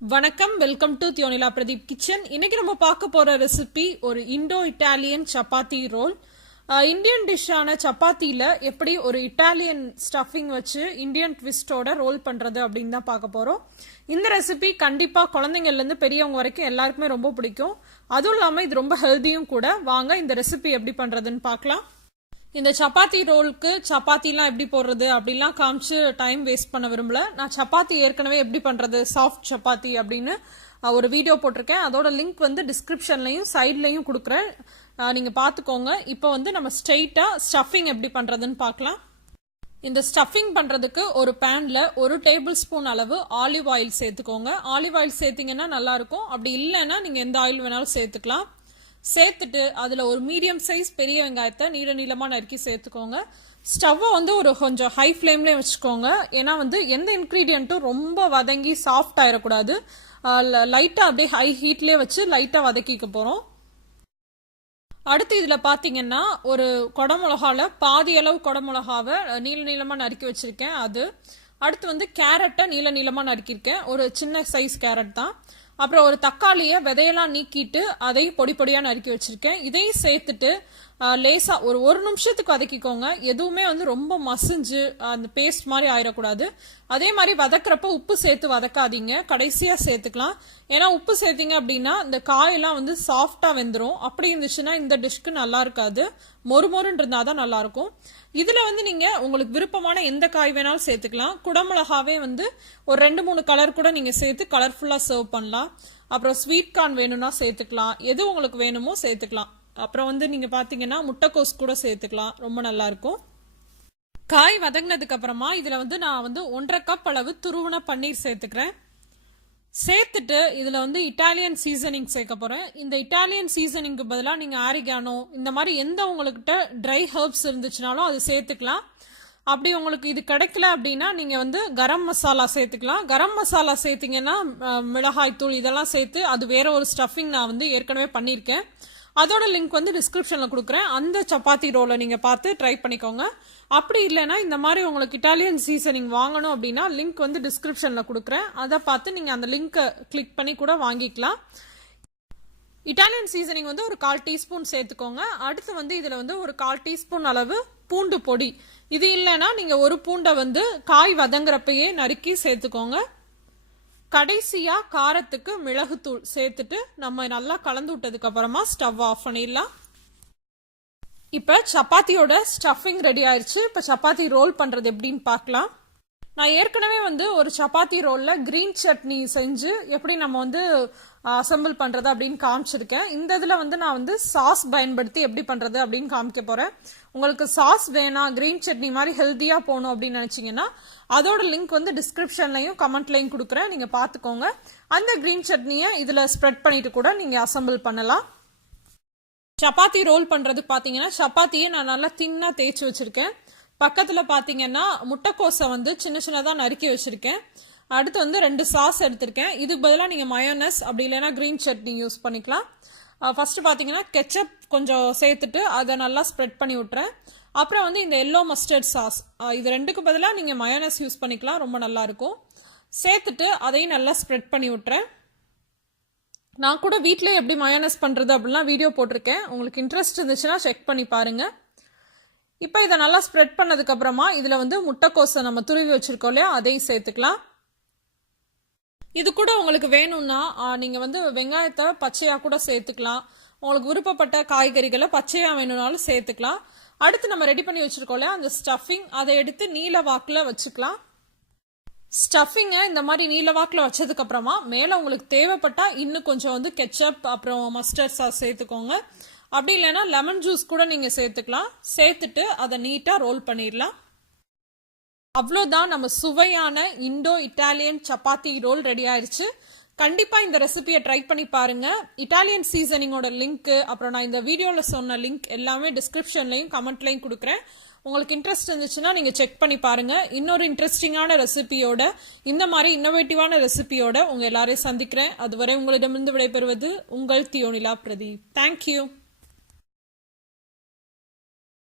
வணக்கம், welcome to thiyonilapradeep kitchen. இன்னைக்கு நம்ம பார்க்க போற ரெசிபி ஒரு இண்டோ-இட்டாலியன் சப்பாத்தி ரோல். இந்தியன் டிஷ்ஷான சப்பாத்தியில் எப்படி ஒரு இட்டாலியன் ஸ்டஃபிங் வச்சு இந்தியன் ட்விஸ்டோட ரோல் பண்ணுறது அப்படின்னு தான் பார்க்க போகிறோம். இந்த ரெசிபி கண்டிப்பாக குழந்தைங்கள்லேருந்து பெரியவங்க வரைக்கும் எல்லாருக்குமே ரொம்ப பிடிக்கும். அதுவும் இல்லாமல் இது ரொம்ப ஹெல்த்தியும் கூட. வாங்க இந்த ரெசிபி எப்படி பண்ணுறதுன்னு பார்க்கலாம். இந்த சப்பாத்தி ரோலுக்கு சப்பாத்திலாம் எப்படி போடுறது அப்படிலாம் காமிச்சு டைம் வேஸ்ட் பண்ண விரும்பல. நான் சப்பாத்தி ஏற்கனவே எப்படி பண்ணுறது சாஃப்ட் சப்பாத்தி அப்படின்னு ஒரு வீடியோ போட்டிருக்கேன். அதோட லிங்க் வந்து டிஸ்கிரிப்ஷன்லையும் சைட்லையும் கொடுக்குறேன், நீங்கள் பார்த்துக்கோங்க. இப்போ வந்து நம்ம ஸ்ட்ரெயிட்டாக ஸ்டஃபிங் எப்படி பண்ணுறதுன்னு பார்க்கலாம். இந்த ஸ்டஃபிங் பண்ணுறதுக்கு ஒரு பேனில் 1 டேபிள் ஸ்பூன் அளவு ஆலிவ் ஆயில் சேர்த்துக்கோங்க. ஆலிவ் ஆயில் சேர்த்திங்கன்னா நல்லாயிருக்கும். அப்படி இல்லைன்னா நீங்கள் எந்த ஆயில் வேணாலும் சேர்த்துக்கலாம். சேர்த்துட்டு அதில் ஒரு மீடியம் சைஸ் பெரிய வெங்காயத்தை நீளமாக நறுக்கி சேர்த்துக்கோங்க. ஸ்டவ்வை வந்து ஒரு கொஞ்சம் ஹை ஃப்ளேம்லேயே வச்சுக்கோங்க. ஏன்னா வந்து எந்த இன்க்ரீடியண்ட்டும் ரொம்ப வதங்கி சாஃப்ட் ஆகிடக்கூடாது. லைட்டாக அப்படியே ஹை ஹீட்லேயே வச்சு லைட்டாக வதக்கிக்க போகிறோம். அடுத்து இதில் பார்த்தீங்கன்னா ஒரு குடமிளகாவில் பாதி அளவு குடமிளகாவை நீளமாக நறுக்கி வச்சுருக்கேன். அது அடுத்து வந்து கேரட்டை நீளமாக நறுக்கியிருக்கேன். ஒரு சின்ன சைஸ் கேரட் தான். அப்புறம் ஒரு தக்காளியை விதையெல்லாம் நீக்கிட்டு அதையும் பொடி பொடியாக நறுக்கி வச்சுருக்கேன். இதையும் சேர்த்துட்டு லேசாக ஒரு நிமிஷத்துக்கு வதக்கிக்கோங்க. எதுவுமே வந்து ரொம்ப மசிஞ்சு அந்த பேஸ்ட் மாதிரி ஆயிடக்கூடாது. அதே மாதிரி வதக்கிறப்ப உப்பு சேர்த்து வதக்காதீங்க, கடைசியாக சேர்த்துக்கலாம். ஏன்னா உப்பு சேர்த்திங்க அப்படின்னா இந்த காயெல்லாம் வந்து சாஃப்டாக வெந்துடும். அப்படி இருந்துச்சுன்னா இந்த டிஷ்க்கு நல்லா இருக்காது. மொறுமொறுன்னு இருந்தால் தான் நல்லாயிருக்கும். இதில் வந்து நீங்கள் உங்களுக்கு விருப்பமான எந்த காய் வேணாலும் சேர்த்துக்கலாம். குடமிளகாவே வந்து ஒரு 2-3 கலர் கூட நீங்கள் சேர்த்து கலர்ஃபுல்லாக சர்வ் பண்ணலாம். அப்புறம் ஸ்வீட் கார்ன் வேணும்னா சேர்த்துக்கலாம். எது உங்களுக்கு வேணுமோ சேர்த்துக்கலாம். அப்புறம் வந்து நீங்கள் பார்த்தீங்கன்னா முட்டைக்கோஸ் கூட சேர்த்துக்கலாம், ரொம்ப நல்லாயிருக்கும். காய் வதங்கினதுக்கு அப்புறமா இதில் வந்து நான் வந்து 1.5 கப் அளவு துருவன பன்னீர் சேர்த்துக்கிறேன். சேர்த்துட்டு இதில் வந்து இட்டாலியன் சீசனிங் சேர்க்க போகிறேன். இந்த இட்டாலியன் சீசனிங்க்கு பதிலாக நீங்கள் ஆரிகானோ இந்த மாதிரி எந்த உங்கள்கிட்ட ட்ரை ஹர்ப்ஸ் இருந்துச்சுனாலும் அது சேர்த்துக்கலாம். அப்படி உங்களுக்கு இது கிடைக்கல அப்படின்னா நீங்கள் வந்து கரம் மசாலா சேர்த்துக்கலாம். கரம் மசாலா சேர்த்திங்கன்னா மிளகாய் தூள் இதெல்லாம் சேர்த்து அது வேற ஒரு ஸ்டஃபிங் நான் வந்து ஏற்கனவே பண்ணியிருக்கேன். அதோட லிங்க் வந்து டிஸ்கிரிப்ஷனில் கொடுக்குறேன். அந்த சப்பாத்தி ரோலை நீங்கள் பார்த்து ட்ரை பண்ணிக்கோங்க. அப்படி இல்லைன்னா இந்த மாதிரி உங்களுக்கு இட்டாலியன் சீசனிங் வாங்கணும் அப்படின்னா லிங்க் வந்து டிஸ்கிரிப்ஷனில் கொடுக்குறேன். அதை பார்த்து நீங்கள் அந்த லிங்க்கை கிளிக் பண்ணி கூட வாங்கிக்கலாம். இட்டாலியன் சீசனிங் வந்து ஒரு 1/4 டீஸ்பூன் சேர்த்துக்கோங்க. அடுத்து வந்து இதில் வந்து ஒரு 1/4 டீஸ்பூன் அளவு பூண்டு பொடி. இது இல்லைன்னா நீங்கள் ஒரு பூண்டை வந்து காய் வதங்குறப்பயே நறுக்கி சேர்த்துக்கோங்க. கடைசியாக காரத்துக்கு மிளகுத்தூள் சேர்த்துட்டு நம்ம நல்லா கலந்து விட்டதுக்கு அப்புறமா ஸ்டவ் ஆஃப் பண்ணிடலாம். இப்போ சப்பாத்தியோட ஸ்டஃபிங் ரெடி ஆயிடுச்சு. இப்போ சப்பாத்தி ரோல் பண்ணுறது எப்படின்னு பார்க்கலாம். நான் ஏற்கனவே வந்து ஒரு சப்பாத்தி ரோலில் கிரீன் சட்னி செஞ்சு எப்படி நம்ம வந்து அசம்பிள் பண்ணுறது அப்படின்னு காமிச்சிருக்கேன். இந்த இதில் வந்து நான் வந்து சாஸ் பயன்படுத்தி எப்படி பண்ணுறது அப்படின்னு காமிக்க போகிறேன். உங்களுக்கு சாஸ் வேணாம், கிரீன் சட்னி மாதிரி ஹெல்த்தியாக போகணும் அப்படின்னு நினச்சிங்கன்னா அதோட லிங்க் வந்து டிஸ்கிரிப்ஷன்லையும் கமெண்ட்லையும் கொடுக்குறேன், நீங்கள் பார்த்துக்கோங்க. அந்த கிரீன் சட்னியை இதில் ஸ்ப்ரெட் பண்ணிட்டு கூட நீங்கள் அசம்பிள் பண்ணலாம். சப்பாத்தி ரோல் பண்ணுறதுக்கு பார்த்தீங்கன்னா சப்பாத்தியை நான் நல்லா தின்னாக தேய்ச்சி வச்சுருக்கேன். பக்கத்தில் பார்த்தீங்கன்னா முட்டைக்கோஸை வந்து சின்னதாக நறுக்கி வச்சுருக்கேன். அடுத்து வந்து 2 சாஸ் எடுத்திருக்கேன். இதுக்கு பதிலாக நீங்கள் மயோனஸ் அப்படி இல்லைன்னா க்ரீன் சட்னி யூஸ் பண்ணிக்கலாம். ஃபஸ்ட்டு பார்த்தீங்கன்னா கெச்சப் கொஞ்சம் சேர்த்துட்டு அதை நல்லா ஸ்ப்ரெட் பண்ணி விட்றேன். அப்புறம் வந்து இந்த எல்லோ மஸ்டர்ட் சாஸ், இது 2க்கு பதிலாக நீங்கள் மயோனஸ் யூஸ் பண்ணிக்கலாம், ரொம்ப நல்லாயிருக்கும். சேர்த்துட்டு அதையும் நல்லா ஸ்ப்ரெட் பண்ணி விட்றேன். நான் கூட வீட்டிலே எப்படி மயோனஸ் பண்ணுறது அப்படிலாம் வீடியோ போட்டிருக்கேன். உங்களுக்கு இன்ட்ரெஸ்ட் இருந்துச்சுன்னா செக் பண்ணி பாருங்கள். இப்போ இதை நல்லா ஸ்ப்ரெட் பண்ணதுக்கப்புறமா இதில் வந்து முட்டைக்கோஸை நம்ம துருவி வச்சுருக்கோம் இல்லையா, அதையும் சேர்த்துக்கலாம். இது கூட உங்களுக்கு வேணும்னா நீங்கள் வந்து வெங்காயத்தை பச்சையாக கூட சேர்த்துக்கலாம். உங்களுக்கு விருப்பப்பட்ட காய்கறிகளை பச்சையாக வேணும்னாலும் சேர்த்துக்கலாம். அடுத்து நம்ம ரெடி பண்ணி வச்சுருக்கோம் இல்லையா அந்த ஸ்டஃபிங், அதை எடுத்து நீல வாக்கில் வச்சுக்கலாம். ஸ்டஃபிங்கை இந்த மாதிரி நீல வாக்கில் வச்சதுக்கப்புறமா மேலே உங்களுக்கு தேவைப்பட்டால் இன்னும் கொஞ்சம் வந்து கெச்சப் அப்புறம் மஸ்டர்ட் சாஸ் சேர்த்துக்கோங்க. அப்படி இல்லைன்னா லெமன் ஜூஸ் கூட நீங்கள் சேர்த்துக்கலாம். சேர்த்துட்டு அதை நீட்டாக ரோல் பண்ணிடலாம். அவ்வளோதான், நம்ம சுவையான Indo Italian chapati roll ready ஆயிடுச்சு. கண்டிப்பாக இந்த ரெசிபியை ட்ரை பண்ணி பாருங்கள். இட்டாலியன் சீசனிங்கோட லிங்க்கு அப்புறம் நான் இந்த வீடியோவில் சொன்ன லிங்க் எல்லாமே டிஸ்கிரிப்ஷன்லையும் கமெண்ட்லையும் கொடுக்குறேன். உங்களுக்கு இன்ட்ரெஸ்ட் இருந்துச்சுன்னா நீங்கள் செக் பண்ணி பாருங்கள். இன்னொரு இன்ட்ரெஸ்டிங்கான ரெசிபியோட இந்த மாதிரி இன்னோவேட்டிவான ரெசிபியோட உங்கள் எல்லாரையும் சந்திக்கிறேன். அதுவரை உங்களிடமிருந்து விடைபெறுவது உங்கள் தியோனிலா பிரதீப். தேங்க்யூ.